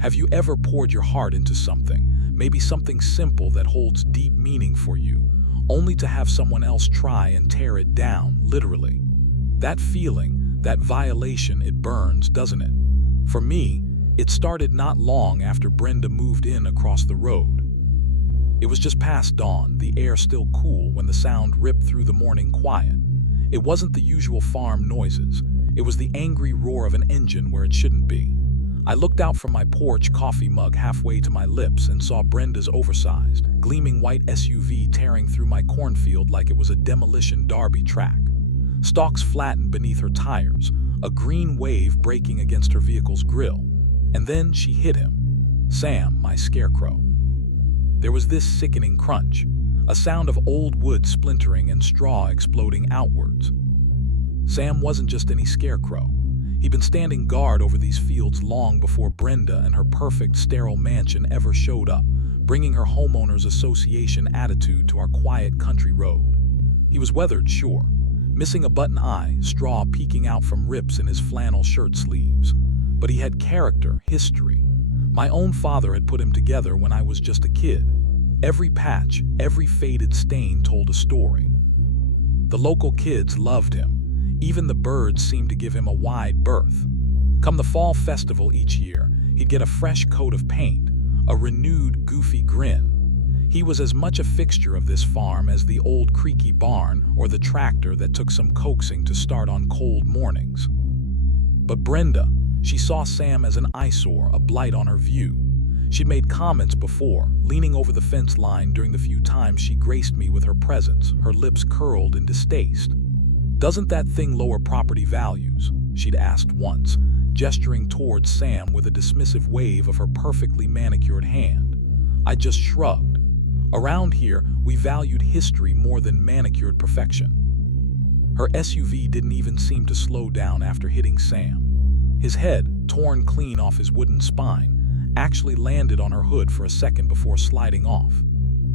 Have you ever poured your heart into something, maybe something simple that holds deep meaning for you, only to have someone else try and tear it down, literally? That feeling, that violation, it burns, doesn't it? For me, it started not long after Brenda moved in across the road. It was just past dawn, the air still cool when the sound ripped through the morning quiet. It wasn't the usual farm noises. It was the angry roar of an engine where it shouldn't be. I looked out from my porch, coffee mug halfway to my lips, and saw Brenda's oversized, gleaming white SUV tearing through my cornfield like it was a demolition derby track. Stalks flattened beneath her tires, a green wave breaking against her vehicle's grille. And then she hit him. Sam, my Scarecrow. There was this sickening crunch, a sound of old wood splintering and straw exploding outwards. Sam wasn't just any Scarecrow. He'd been standing guard over these fields long before Brenda and her perfect, sterile mansion ever showed up, bringing her homeowners association attitude to our quiet country road. He was weathered, sure, missing a button eye, straw peeking out from rips in his flannel shirt sleeves. But he had character, history. My own father had put him together when I was just a kid. Every patch, every faded stain told a story. The local kids loved him. Even the birds seemed to give him a wide berth. Come the fall festival each year, he'd get a fresh coat of paint, a renewed, goofy grin. He was as much a fixture of this farm as the old creaky barn or the tractor that took some coaxing to start on cold mornings. But Brenda, she saw Sam as an eyesore, a blight on her view. She'd made comments before, leaning over the fence line during the few times she graced me with her presence, her lips curled in distaste. "Doesn't that thing lower property values?" she'd asked once, gesturing towards Sam with a dismissive wave of her perfectly manicured hand. I just shrugged. Around here, we valued history more than manicured perfection. Her SUV didn't even seem to slow down after hitting Sam. His head, torn clean off his wooden spine, actually landed on her hood for a second before sliding off.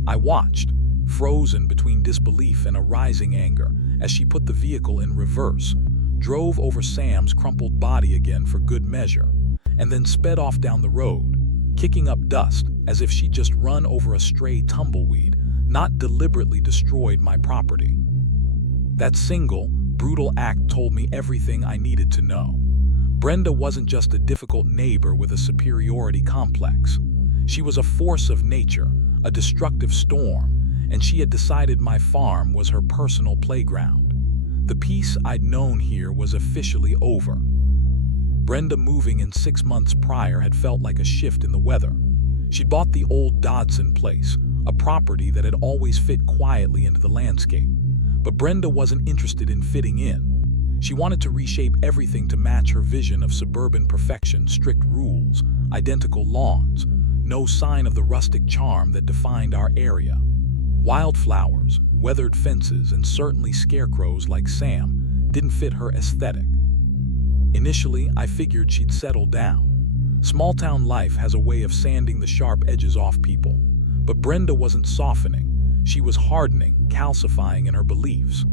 I watched, frozen between disbelief and a rising anger, as she put the vehicle in reverse, drove over Sam's crumpled body again for good measure, and then sped off down the road, kicking up dust as if she'd just run over a stray tumbleweed, not deliberately destroyed my property. That single, brutal act told me everything I needed to know. Brenda wasn't just a difficult neighbor with a superiority complex. She was a force of nature, a destructive storm, and she had decided my farm was her personal playground. The peace I'd known here was officially over. Brenda moving in 6 months prior had felt like a shift in the weather. She'd bought the old Dodson place, a property that had always fit quietly into the landscape. But Brenda wasn't interested in fitting in. She wanted to reshape everything to match her vision of suburban perfection: strict rules, identical lawns, no sign of the rustic charm that defined our area. Wildflowers, weathered fences, and certainly scarecrows like Sam didn't fit her aesthetic. Initially, I figured she'd settle down. Small-town life has a way of sanding the sharp edges off people. But Brenda wasn't softening. She was hardening, calcifying in her beliefs.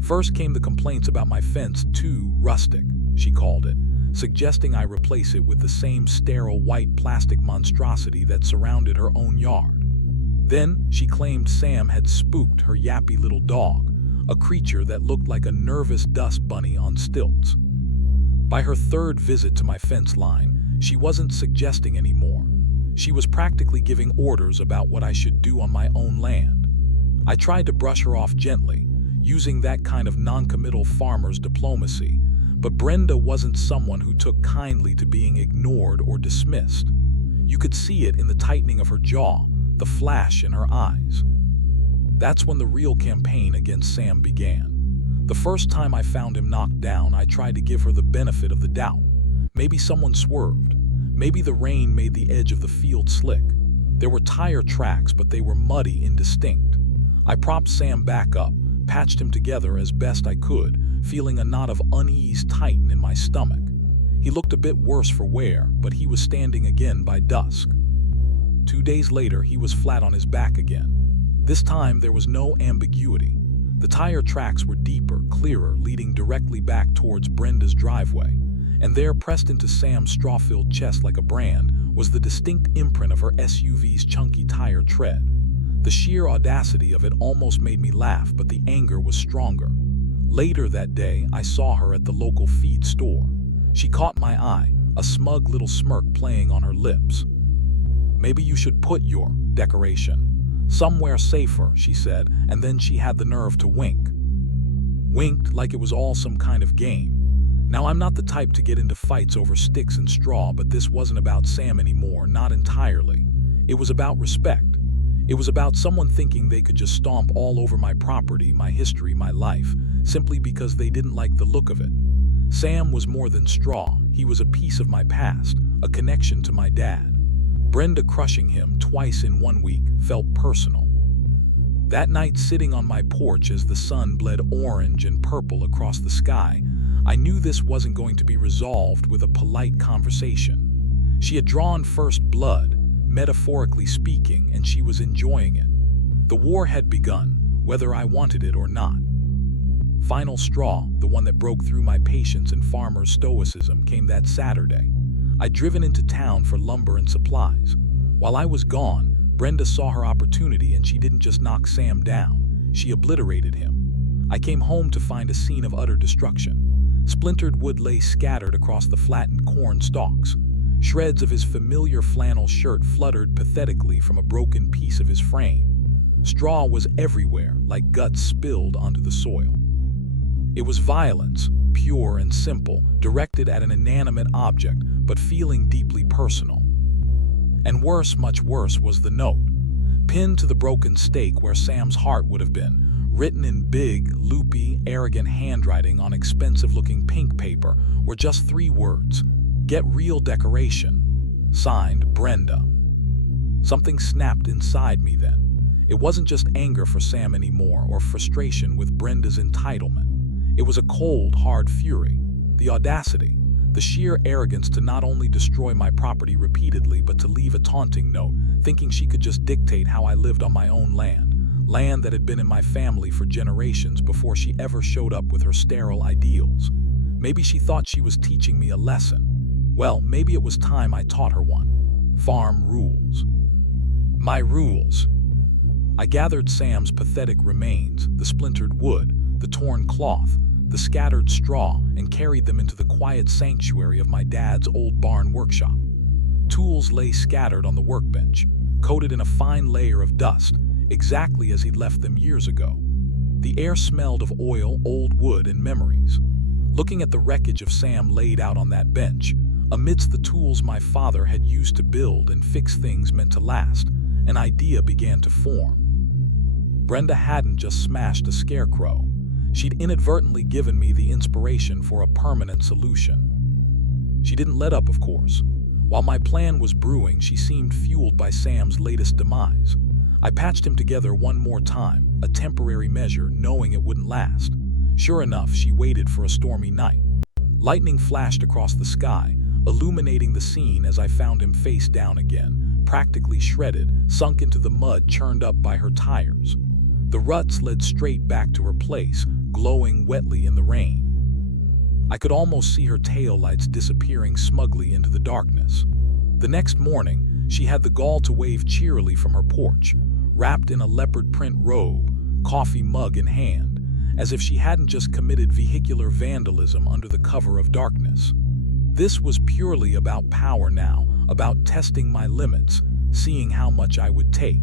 First came the complaints about my fence, too rustic, she called it, suggesting I replace it with the same sterile white plastic monstrosity that surrounded her own yard. Then she claimed Sam had spooked her yappy little dog, a creature that looked like a nervous dust bunny on stilts. By her third visit to my fence line, she wasn't suggesting anymore. She was practically giving orders about what I should do on my own land. I tried to brush her off gently, using that kind of non-committal farmer's diplomacy, but Brenda wasn't someone who took kindly to being ignored or dismissed. You could see it in the tightening of her jaw, the flash in her eyes. That's when the real campaign against Sam began. The first time I found him knocked down, I tried to give her the benefit of the doubt. Maybe someone swerved. Maybe the rain made the edge of the field slick. There were tire tracks, but they were muddy, indistinct. I propped Sam back up, patched him together as best I could, feeling a knot of unease tighten in my stomach. He looked a bit worse for wear, but he was standing again by dusk. 2 days later, he was flat on his back again. This time, there was no ambiguity. The tire tracks were deeper, clearer, leading directly back towards Brenda's driveway. And there, pressed into Sam's straw-filled chest like a brand, was the distinct imprint of her SUV's chunky tire tread. The sheer audacity of it almost made me laugh, but the anger was stronger. Later that day, I saw her at the local feed store. She caught my eye, a smug little smirk playing on her lips. "Maybe you should put your decoration somewhere safer," she said, and then she had the nerve to wink. Winked like it was all some kind of game. Now, I'm not the type to get into fights over sticks and straw, but this wasn't about Sam anymore, not entirely. It was about respect. It was about someone thinking they could just stomp all over my property, my history, my life, simply because they didn't like the look of it. Sam was more than straw. He was a piece of my past, a connection to my dad. Brenda crushing him twice in 1 week felt personal. That night, sitting on my porch as the sun bled orange and purple across the sky, I knew this wasn't going to be resolved with a polite conversation. She had drawn first blood, metaphorically speaking, and she was enjoying it. The war had begun, whether I wanted it or not. Final straw, the one that broke through my patience and farmer's stoicism, came that Saturday. I'd driven into town for lumber and supplies. While I was gone, Brenda saw her opportunity, and she didn't just knock Sam down, she obliterated him. I came home to find a scene of utter destruction. Splintered wood lay scattered across the flattened corn stalks. Shreds of his familiar flannel shirt fluttered pathetically from a broken piece of his frame. Straw was everywhere, like guts spilled onto the soil. It was violence, pure and simple, directed at an inanimate object, but feeling deeply personal. And worse, much worse, was the note. Pinned to the broken stake where Sam's heart would have been, written in big, loopy, arrogant handwriting on expensive-looking pink paper, were just 3 words: "Get real decoration." Signed, Brenda. Something snapped inside me then. It wasn't just anger for Sam anymore, or frustration with Brenda's entitlement. It was a cold, hard fury. The audacity, the sheer arrogance to not only destroy my property repeatedly, but to leave a taunting note, thinking she could just dictate how I lived on my own land that had been in my family for generations before she ever showed up with her sterile ideals. Maybe she thought she was teaching me a lesson. Well, maybe it was time I taught her one. Farm rules. My rules. I gathered Sam's pathetic remains, the splintered wood, the torn cloth, the scattered straw, and carried them into the quiet sanctuary of my dad's old barn workshop. Tools lay scattered on the workbench, coated in a fine layer of dust, exactly as he'd left them years ago. The air smelled of oil, old wood, and memories. Looking at the wreckage of Sam laid out on that bench, amidst the tools my father had used to build and fix things meant to last, an idea began to form. Brenda hadn't just smashed a scarecrow. She'd inadvertently given me the inspiration for a permanent solution. She didn't let up, of course. While my plan was brewing, she seemed fueled by Sam's latest demise. I patched him together one more time, a temporary measure, knowing it wouldn't last. Sure enough, she waited for a stormy night. Lightning flashed across the sky, illuminating the scene as I found him face down again, practically shredded, sunk into the mud churned up by her tires. The ruts led straight back to her place, glowing wetly in the rain. I could almost see her taillights disappearing smugly into the darkness. The next morning, she had the gall to wave cheerily from her porch, wrapped in a leopard print robe, coffee mug in hand, as if she hadn't just committed vehicular vandalism under the cover of darkness. This was purely about power now, about testing my limits, seeing how much I would take.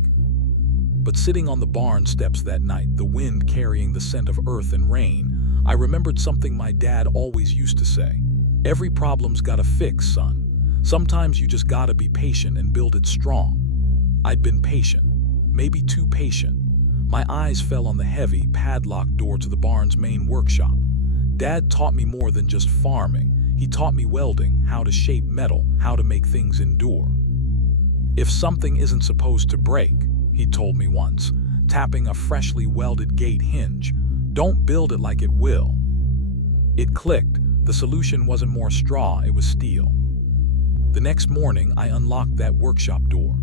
But sitting on the barn steps that night, the wind carrying the scent of earth and rain, I remembered something my dad always used to say. Every problem's got a fix, son. Sometimes you just gotta be patient and build it strong. I'd been patient, maybe too patient. My eyes fell on the heavy, padlocked door to the barn's main workshop. Dad taught me more than just farming. He taught me welding, how to shape metal, how to make things endure. If something isn't supposed to break, he told me once, tapping a freshly welded gate hinge, don't build it like it will. It clicked. The solution wasn't more straw, it was steel. The next morning, I unlocked that workshop door.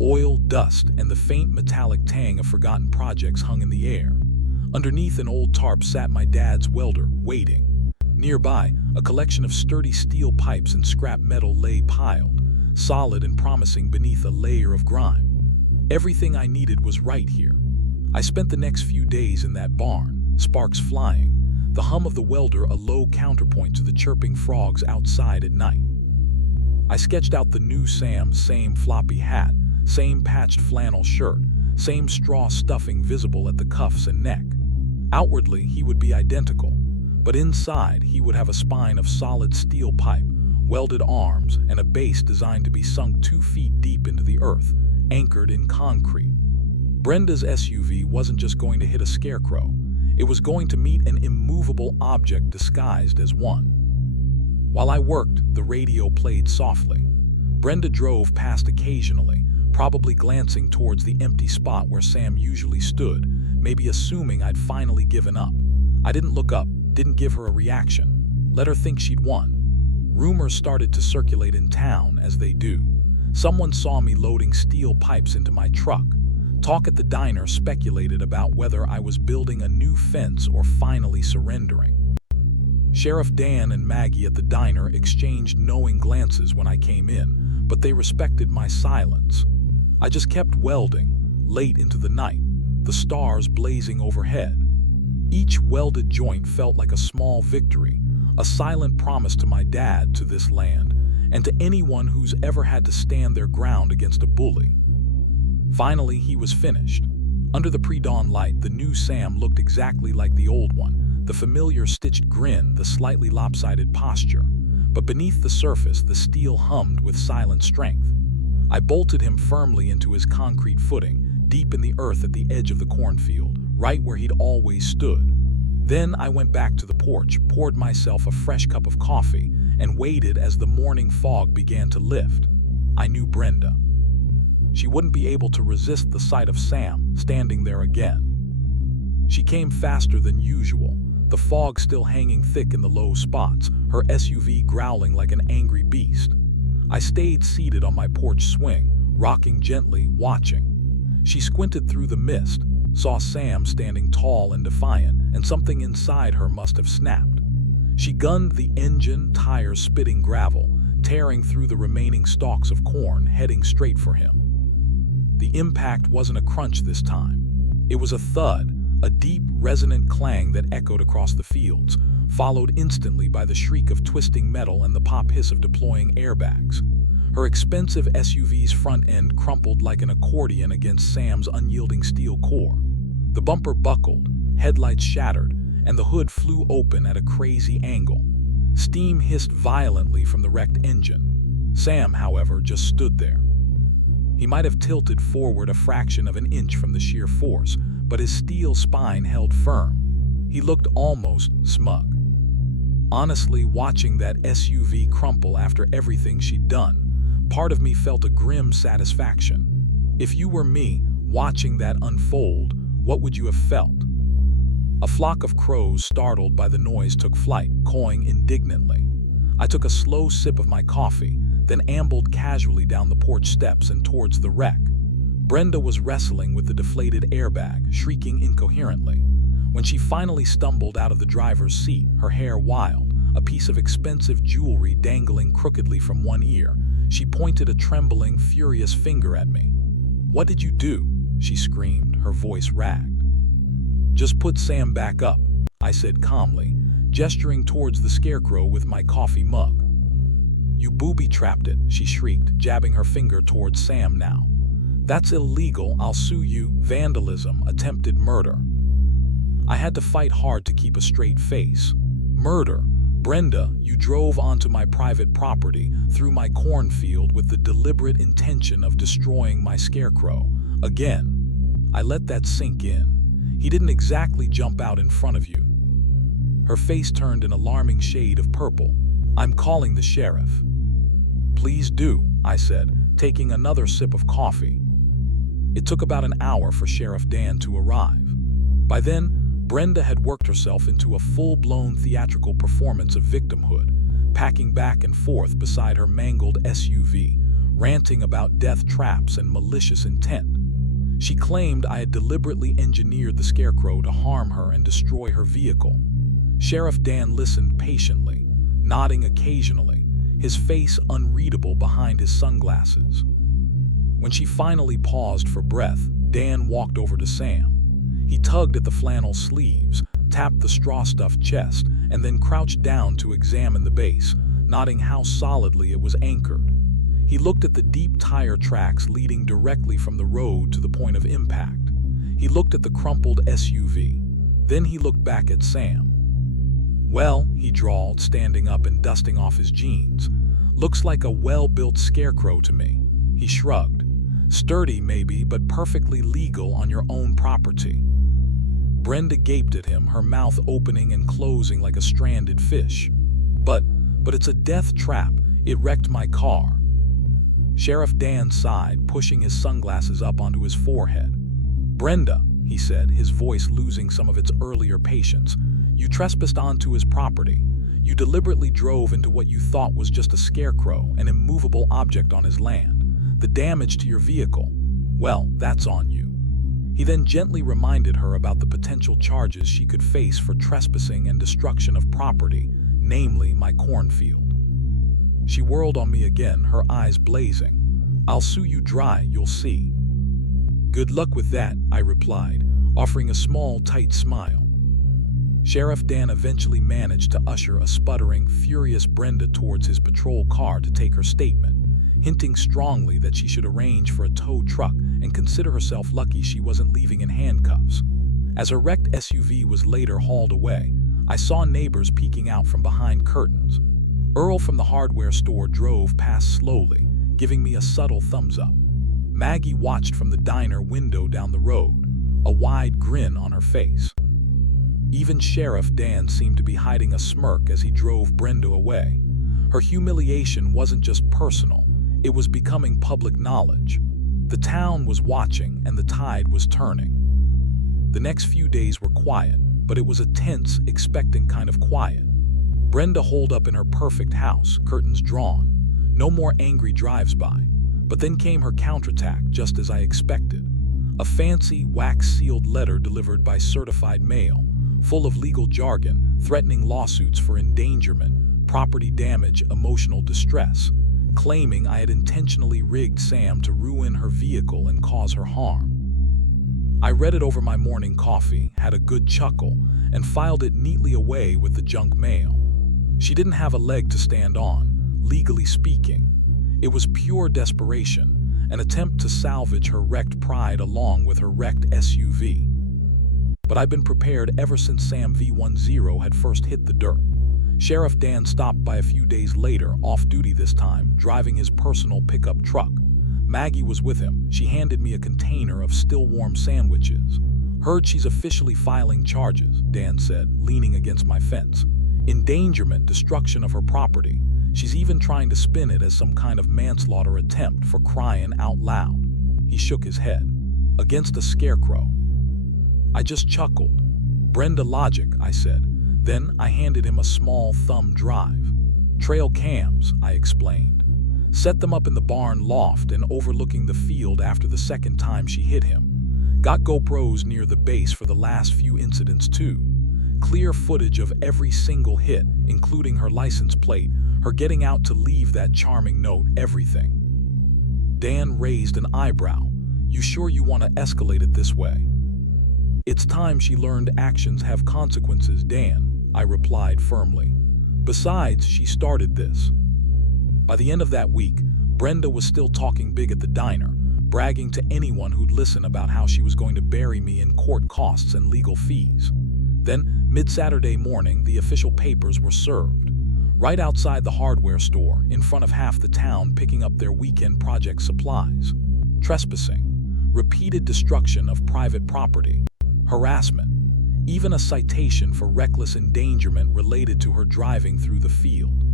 Oil, dust, and the faint metallic tang of forgotten projects hung in the air. Underneath an old tarp sat my dad's welder, waiting. Nearby, a collection of sturdy steel pipes and scrap metal lay piled. solid and promising beneath a layer of grime. Everything I needed was right here. I spent the next few days in that barn, sparks flying, the hum of the welder a low counterpoint to the chirping frogs outside at night. I sketched out the new Sam's same floppy hat, same patched flannel shirt, same straw stuffing visible at the cuffs and neck. Outwardly, he would be identical, but inside he would have a spine of solid steel pipe, welded arms, and a base designed to be sunk 2 feet deep into the earth, anchored in concrete. Brenda's SUV wasn't just going to hit a Scarecrow, it was going to meet an immovable object disguised as one. While I worked, the radio played softly. Brenda drove past occasionally, probably glancing towards the empty spot where Sam usually stood, maybe assuming I'd finally given up. I didn't look up, didn't give her a reaction. Let her think she'd won. Rumors started to circulate in town, as they do. Someone saw me loading steel pipes into my truck. Talk at the diner speculated about whether I was building a new fence or finally surrendering. Sheriff Dan and Maggie at the diner exchanged knowing glances when I came in, but they respected my silence. I just kept welding, late into the night, the stars blazing overhead. Each welded joint felt like a small victory, a silent promise to my dad, to this land, and to anyone who's ever had to stand their ground against a bully. Finally, he was finished. Under the pre-dawn light, the new Sam looked exactly like the old one, the familiar stitched grin, the slightly lopsided posture. But beneath the surface, the steel hummed with silent strength. I bolted him firmly into his concrete footing, deep in the earth at the edge of the cornfield, right where he'd always stood. Then I went back to the porch, poured myself a fresh cup of coffee, and waited as the morning fog began to lift. I knew Brenda. She wouldn't be able to resist the sight of Sam standing there again. She came faster than usual, the fog still hanging thick in the low spots, her SUV growling like an angry beast. I stayed seated on my porch swing, rocking gently, watching. She squinted through the mist, saw Sam standing tall and defiant, and something inside her must have snapped. She gunned the engine, tires spitting gravel, tearing through the remaining stalks of corn, heading straight for him. The impact wasn't a crunch this time. It was a thud, a deep, resonant clang that echoed across the fields, followed instantly by the shriek of twisting metal and the pop hiss of deploying airbags. Her expensive SUV's front end crumpled like an accordion against Sam's unyielding steel core. The bumper buckled, headlights shattered, and the hood flew open at a crazy angle. Steam hissed violently from the wrecked engine. Sam, however, just stood there. He might have tilted forward a fraction of an inch from the sheer force, but his steel spine held firm. He looked almost smug. Honestly, watching that SUV crumple after everything she'd done, part of me felt a grim satisfaction. If you were me, watching that unfold, what would you have felt? A flock of crows, startled by the noise, took flight, cawing indignantly. I took a slow sip of my coffee, then ambled casually down the porch steps and towards the wreck. Brenda was wrestling with the deflated airbag, shrieking incoherently. When she finally stumbled out of the driver's seat, her hair wild, a piece of expensive jewelry dangling crookedly from one ear, she pointed a trembling, furious finger at me. "What did you do?" she screamed, her voice ragged. "Just put Sam back up," I said calmly, gesturing towards the Scarecrow with my coffee mug. "You booby-trapped it," she shrieked, jabbing her finger towards Sam now. "That's illegal, I'll sue you, vandalism, attempted murder." I had to fight hard to keep a straight face. "Murder? Brenda, you drove onto my private property, through my cornfield with the deliberate intention of destroying my Scarecrow. Again." I let that sink in. "He didn't exactly jump out in front of you." Her face turned an alarming shade of purple. "I'm calling the sheriff." "Please do," I said, taking another sip of coffee. It took about an hour for Sheriff Dan to arrive. By then, Brenda had worked herself into a full-blown theatrical performance of victimhood, packing back and forth beside her mangled SUV, ranting about death traps and malicious intent. She claimed I had deliberately engineered the Scarecrow to harm her and destroy her vehicle. Sheriff Dan listened patiently, nodding occasionally, his face unreadable behind his sunglasses. When she finally paused for breath, Dan walked over to Sam. He tugged at the flannel sleeves, tapped the straw-stuffed chest, and then crouched down to examine the base, noting how solidly it was anchored. He looked at the deep tire tracks leading directly from the road to the point of impact. He looked at the crumpled SUV. Then he looked back at Sam. "Well," he drawled, standing up and dusting off his jeans, "looks like a well-built Scarecrow to me." He shrugged. "Sturdy, maybe, but perfectly legal on your own property." Brenda gaped at him, her mouth opening and closing like a stranded fish. But it's a death trap. It wrecked my car." Sheriff Dan sighed, pushing his sunglasses up onto his forehead. "Brenda," he said, his voice losing some of its earlier patience, "you trespassed onto his property. You deliberately drove into what you thought was just a scarecrow, an immovable object on his land. The damage to your vehicle, well, that's on you." He then gently reminded her about the potential charges she could face for trespassing and destruction of property, namely my cornfield. She whirled on me again, her eyes blazing. "I'll sue you dry, you'll see." "Good luck with that," I replied, offering a small, tight smile. Sheriff Dan eventually managed to usher a sputtering, furious Brenda towards his patrol car to take her statement, hinting strongly that she should arrange for a tow truck and consider herself lucky she wasn't leaving in handcuffs. As her wrecked SUV was later hauled away, I saw neighbors peeking out from behind curtains. Earl from the hardware store drove past slowly, giving me a subtle thumbs up. Maggie watched from the diner window down the road, a wide grin on her face. Even Sheriff Dan seemed to be hiding a smirk as he drove Brenda away. Her humiliation wasn't just personal, it was becoming public knowledge. The town was watching and the tide was turning. The next few days were quiet, but it was a tense, expectant kind of quiet. Brenda holed up in her perfect house, curtains drawn. No more angry drives-by. But then came her counterattack, just as I expected. A fancy, wax-sealed letter delivered by certified mail, full of legal jargon, threatening lawsuits for endangerment, property damage, emotional distress, claiming I had intentionally rigged Sam to ruin her vehicle and cause her harm. I read it over my morning coffee, had a good chuckle, and filed it neatly away with the junk mail. She didn't have a leg to stand on, legally speaking. It was pure desperation, an attempt to salvage her wrecked pride along with her wrecked SUV. But I've been prepared ever since Sam V10 had first hit the dirt. Sheriff Dan stopped by a few days later, off duty this time, driving his personal pickup truck. Maggie was with him. She handed me a container of still-warm sandwiches. "Heard she's officially filing charges," Dan said, leaning against my fence. "Endangerment, destruction of her property. She's even trying to spin it as some kind of manslaughter attempt for crying out loud." He shook his head. "Against a scarecrow." I just chuckled. "Brenda logic," I said. Then I handed him a small thumb drive. "Trail cams," I explained. "Set them up in the barn loft and overlooking the field after the second time she hit him. Got GoPros near the base for the last few incidents too. Clear footage of every single hit, including her license plate, her getting out to leave that charming note, everything." Dan raised an eyebrow. "You sure you want to escalate it this way?" "It's time she learned actions have consequences, Dan," I replied firmly. "Besides, she started this." By the end of that week, Brenda was still talking big at the diner, bragging to anyone who'd listen about how she was going to bury me in court costs and legal fees. Then, mid-Saturday morning, the official papers were served. Right outside the hardware store, in front of half the town picking up their weekend project supplies. Trespassing, repeated destruction of private property, harassment, even a citation for reckless endangerment related to her driving through the field.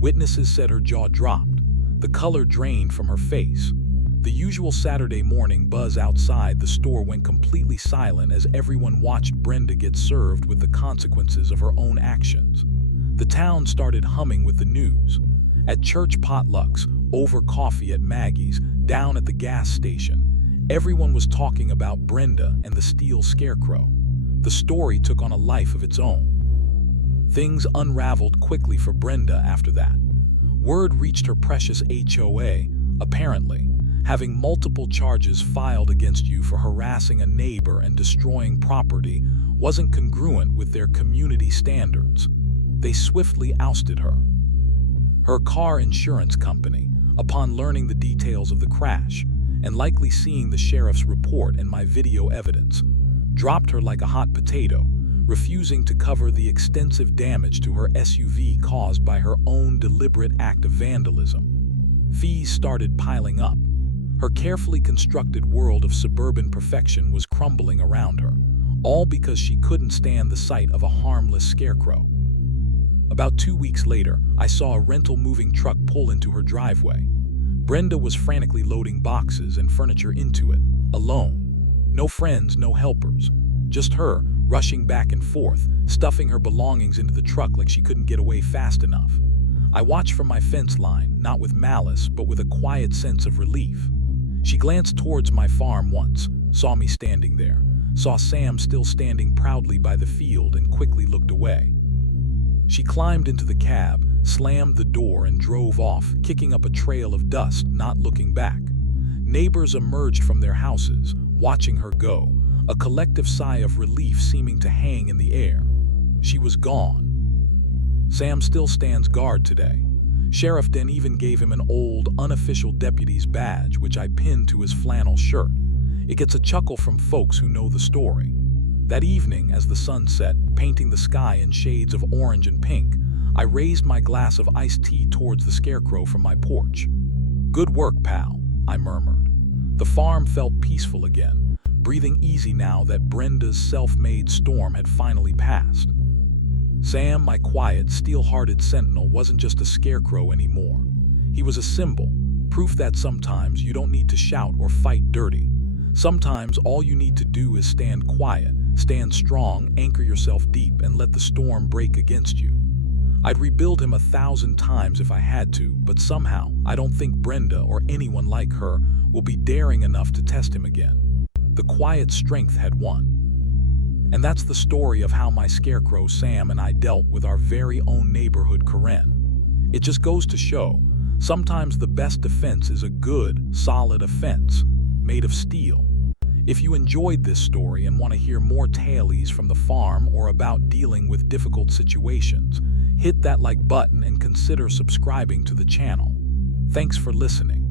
Witnesses said her jaw dropped. The color drained from her face. The usual Saturday morning buzz outside the store went completely silent as everyone watched Brenda get served with the consequences of her own actions. The town started humming with the news. At church potlucks, over coffee at Maggie's, down at the gas station, everyone was talking about Brenda and the steel scarecrow. The story took on a life of its own. Things unraveled quickly for Brenda after that. Word reached her precious HOA, apparently. Having multiple charges filed against you for harassing a neighbor and destroying property wasn't congruent with their community standards. They swiftly ousted her. Her car insurance company, upon learning the details of the crash, and likely seeing the sheriff's report and my video evidence, dropped her like a hot potato, refusing to cover the extensive damage to her SUV caused by her own deliberate act of vandalism. Fees started piling up. Her carefully constructed world of suburban perfection was crumbling around her, all because she couldn't stand the sight of a harmless scarecrow. About 2 weeks later, I saw a rental moving truck pull into her driveway. Brenda was frantically loading boxes and furniture into it, alone. No friends, no helpers. Just her, rushing back and forth, stuffing her belongings into the truck like she couldn't get away fast enough. I watched from my fence line, not with malice, but with a quiet sense of relief. She glanced towards my farm once, saw me standing there, saw Sam still standing proudly by the field, and quickly looked away. She climbed into the cab, slammed the door, and drove off, kicking up a trail of dust, not looking back. Neighbors emerged from their houses, watching her go, a collective sigh of relief seeming to hang in the air. She was gone. Sam still stands guard today. Sheriff Den even gave him an old, unofficial deputy's badge, which I pinned to his flannel shirt. It gets a chuckle from folks who know the story. That evening, as the sun set, painting the sky in shades of orange and pink, I raised my glass of iced tea towards the scarecrow from my porch. "Good work, pal," I murmured. The farm felt peaceful again, breathing easy now that Brenda's self-made storm had finally passed. Sam, my quiet, steel-hearted sentinel, wasn't just a scarecrow anymore. He was a symbol, proof that sometimes you don't need to shout or fight dirty. Sometimes all you need to do is stand quiet, stand strong, anchor yourself deep, and let the storm break against you. I'd rebuild him 1,000 times if I had to, but somehow I don't think Brenda or anyone like her will be daring enough to test him again. The quiet strength had won. And that's the story of how my scarecrow Sam and I dealt with our very own neighborhood Karen. It just goes to show, sometimes the best defense is a good, solid offense, made of steel. If you enjoyed this story and want to hear more tales from the farm or about dealing with difficult situations, hit that like button and consider subscribing to the channel. Thanks for listening.